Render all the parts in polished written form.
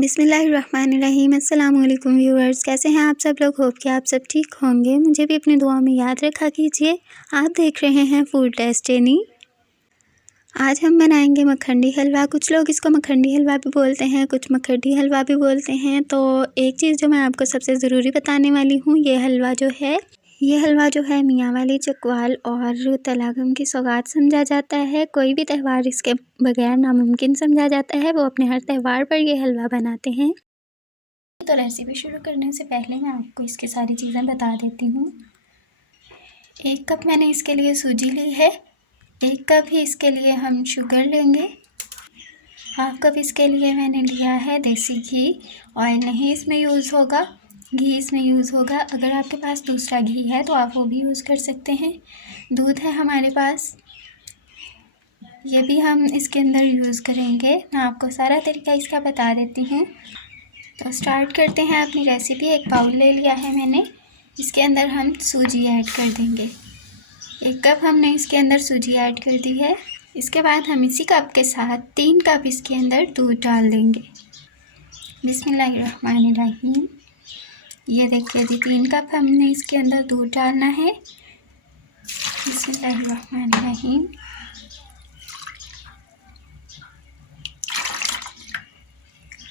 बिस्मिल्लाहिर्रहमानिर्रहीम। अस्सलाम वालेकुम व्यूअर्स, कैसे हैं आप सब लोग? होप कि आप सब ठीक होंगे। मुझे भी अपनी दुआ में याद रखा कीजिए। आप देख रहे हैं फूड डेस्टिनी। आज हम बनाएंगे मखंडी हलवा। कुछ लोग इसको मखंडी हलवा भी बोलते हैं, कुछ मखडी हलवा भी बोलते हैं। तो एक चीज़ जो मैं आपको सबसे ज़रूरी बताने वाली हूँ, ये हलवा जो है मियाँ वाली चकवाल और तलागम की सौगात समझा जाता है। कोई भी त्यौहार इसके बगैर नामुमकिन समझा जाता है। वो अपने हर त्यौहार पर ये हलवा बनाते हैं। तो रेसिपी शुरू करने से पहले मैं आपको इसकी सारी चीज़ें बता देती हूँ। 1 कप मैंने इसके लिए सूजी ली है। 1 कप ही इसके लिए हम शुगर लेंगे। 1/2 कप इसके लिए मैंने लिया है देसी घी। ऑयल नहीं इसमें यूज़ होगा, घी इसमें यूज़ होगा। अगर आपके पास दूसरा घी है तो आप वो भी यूज़ कर सकते हैं। दूध है हमारे पास, ये भी हम इसके अंदर यूज़ करेंगे। मैं आपको सारा तरीका इसका बता देती हूँ। तो स्टार्ट करते हैं अपनी रेसिपी। 1 बाउल ले लिया है मैंने, इसके अंदर हम सूजी ऐड कर देंगे। 1 कप हमने इसके अंदर सूजी ऐड कर दी है। इसके बाद हम इसी कप के साथ 3 कप इसके अंदर दूध डाल देंगे। बिस्मिल्लाहिर्रहमानिर्रहीम। ये देखिए जी, 3 कप हमने इसके अंदर दूध डालना है। बिस्मिल्लाहिर्रहमानिर्रहीम।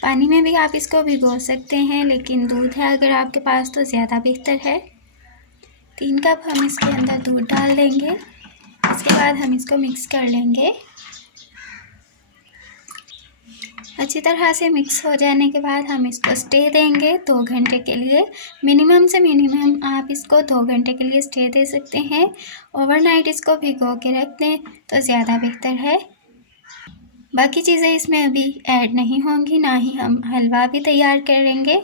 पानी में भी आप इसको भिगो सकते हैं, लेकिन दूध है अगर आपके पास तो ज़्यादा बेहतर है। 3 कप हम इसके अंदर दूध डाल देंगे। इसके बाद हम इसको मिक्स कर लेंगे। अच्छी तरह से मिक्स हो जाने के बाद हम इसको स्टे देंगे 2 घंटे के लिए। मिनिमम से मिनिमम आप इसको 2 घंटे के लिए स्टे दे सकते हैं। ओवरनाइट इसको भिगो के रख दें तो ज़्यादा बेहतर है। बाकी चीज़ें इसमें अभी ऐड नहीं होंगी, ना ही हम हलवा भी तैयार करेंगे।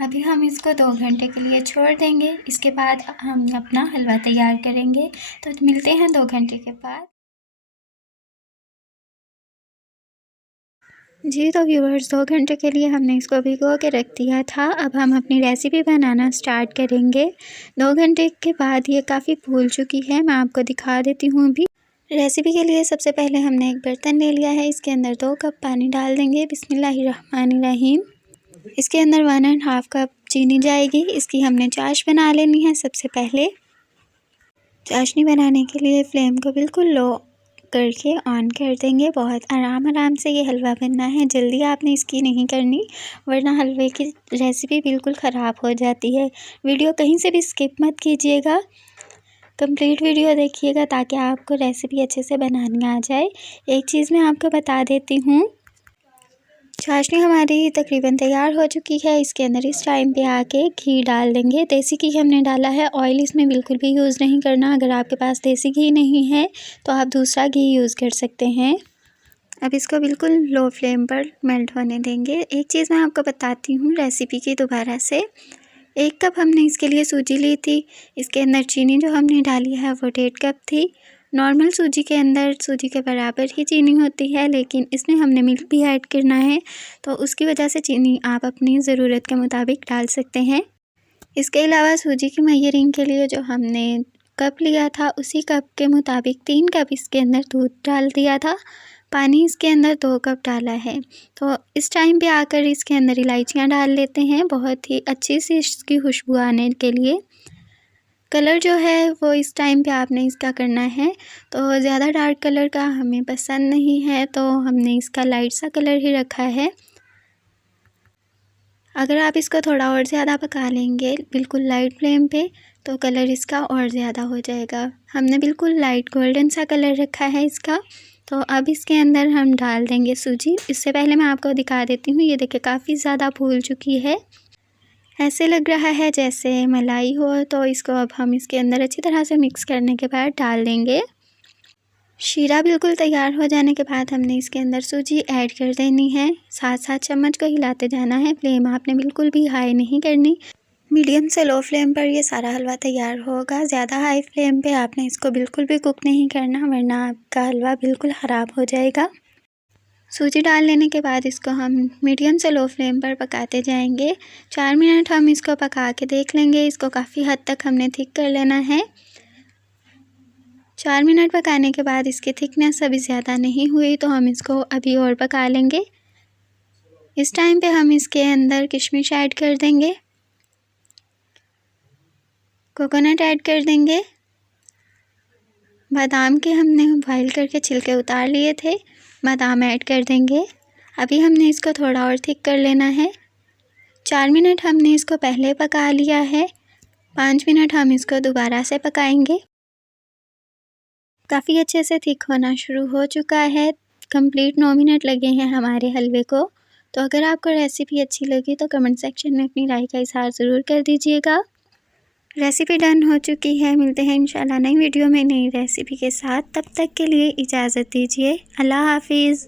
अभी हम इसको 2 घंटे के लिए छोड़ देंगे। इसके बाद हम अपना हलवा तैयार करेंगे। तो मिलते हैं 2 घंटे के बाद। जी तो व्यूअर्स, 2 घंटे के लिए हमने इसको भिगो के रख दिया था। अब हम अपनी रेसिपी बनाना स्टार्ट करेंगे। 2 घंटे के बाद ये काफ़ी फूल चुकी है, मैं आपको दिखा देती हूँ अभी। रेसिपी के लिए सबसे पहले हमने एक बर्तन ले लिया है, इसके अंदर 2 कप पानी डाल देंगे। बिस्मिल्लाहिर्रहमानिर्रहीम। इसके अंदर 1.5 कप चीनी जाएगी। इसकी हमने चाश बना लेनी है। सबसे पहले चाशनी बनाने के लिए फ्लेम को बिल्कुल लो करके ऑन कर देंगे। बहुत आराम से ये हलवा बनना है, जल्दी आपने इसकी नहीं करनी, वरना हलवे की रेसिपी बिल्कुल ख़राब हो जाती है। वीडियो कहीं से भी स्किप मत कीजिएगा, कंप्लीट वीडियो देखिएगा ताकि आपको रेसिपी अच्छे से बनानी आ जाए। एक चीज़ मैं आपको बता देती हूँ, चाशनी हमारी तकरीबन तैयार हो चुकी है। इसके अंदर इस टाइम पे आके घी डाल देंगे। देसी घी हमने डाला है, ऑयल इसमें बिल्कुल भी यूज़ नहीं करना। अगर आपके पास देसी घी नहीं है तो आप दूसरा घी यूज़ कर सकते हैं। अब इसको बिल्कुल लो फ्लेम पर मेल्ट होने देंगे। एक चीज़ मैं आपको बताती हूँ रेसिपी की दोबारा से। 1 कप हमने इसके लिए सूजी ली थी। इसके अंदर चीनी जो हमने डाली है वो 1.5 कप थी। नॉर्मल सूजी के अंदर सूजी के बराबर ही चीनी होती है, लेकिन इसमें हमने मिल्क भी ऐड करना है, तो उसकी वजह से चीनी आप अपनी ज़रूरत के मुताबिक डाल सकते हैं। इसके अलावा सूजी की मेजरिंग के लिए जो हमने कप लिया था, उसी कप के मुताबिक 3 कप इसके अंदर दूध डाल दिया था। पानी इसके अंदर 2 कप डाला है। तो इस टाइम पे आकर इसके अंदर इलायचियाँ डाल लेते हैं, बहुत ही अच्छी सी इसकी खुशबू आने के लिए। कलर जो है वो इस टाइम पे आपने इसका करना है, तो ज़्यादा डार्क कलर का हमें पसंद नहीं है, तो हमने इसका लाइट सा कलर ही रखा है। अगर आप इसको थोड़ा और ज़्यादा पका लेंगे बिल्कुल लाइट फ्लेम पे, तो कलर इसका और ज़्यादा हो जाएगा। हमने बिल्कुल लाइट गोल्डन सा कलर रखा है इसका। तो अब इसके अंदर हम डाल देंगे सूजी। इससे पहले मैं आपको दिखा देती हूँ, ये देखिए काफ़ी ज़्यादा फूल चुकी है, ऐसे लग रहा है जैसे मलाई हो। तो इसको अब हम इसके अंदर अच्छी तरह से मिक्स करने के बाद डाल देंगे। शीरा बिल्कुल तैयार हो जाने के बाद हमने इसके अंदर सूजी ऐड कर देनी है। साथ साथ चम्मच को हिलाते जाना है। फ्लेम आपने बिल्कुल भी हाई नहीं करनी, मीडियम से लो फ्लेम पर ये सारा हलवा तैयार होगा। ज़्यादा हाई फ्लेम पे आपने इसको बिल्कुल भी कुक नहीं करना, वरना आपका हलवा बिल्कुल ख़राब हो जाएगा। सूजी डाल लेने के बाद इसको हम मीडियम से लो फ्लेम पर पकाते जाएंगे। 4 मिनट हम इसको पका के देख लेंगे। इसको काफ़ी हद तक हमने थिक कर लेना है। 4 मिनट पकाने के बाद इसकी थिकनेस अभी ज़्यादा नहीं हुई, तो हम इसको अभी और पका लेंगे। इस टाइम पे हम इसके अंदर किशमिश ऐड कर देंगे, कोकोनट ऐड कर देंगे, बादाम के हमने बॉईल करके छिलके उतार लिए थे, बादाम ऐड कर देंगे। अभी हमने इसको थोड़ा और थिक कर लेना है। 4 मिनट हमने इसको पहले पका लिया है, 5 मिनट हम इसको दोबारा से पकाएंगे। काफ़ी अच्छे से थिक होना शुरू हो चुका है। कंप्लीट 9 मिनट लगे हैं हमारे हलवे को। तो अगर आपको रेसिपी अच्छी लगी तो कमेंट सेक्शन में अपनी राय का इज़हार ज़रूर कर दीजिएगा। रेसिपी डन हो चुकी है। मिलते हैं इंशाल्लाह नई वीडियो में नई रेसिपी के साथ। तब तक के लिए इजाज़त दीजिए। अल्लाह हाफिज़।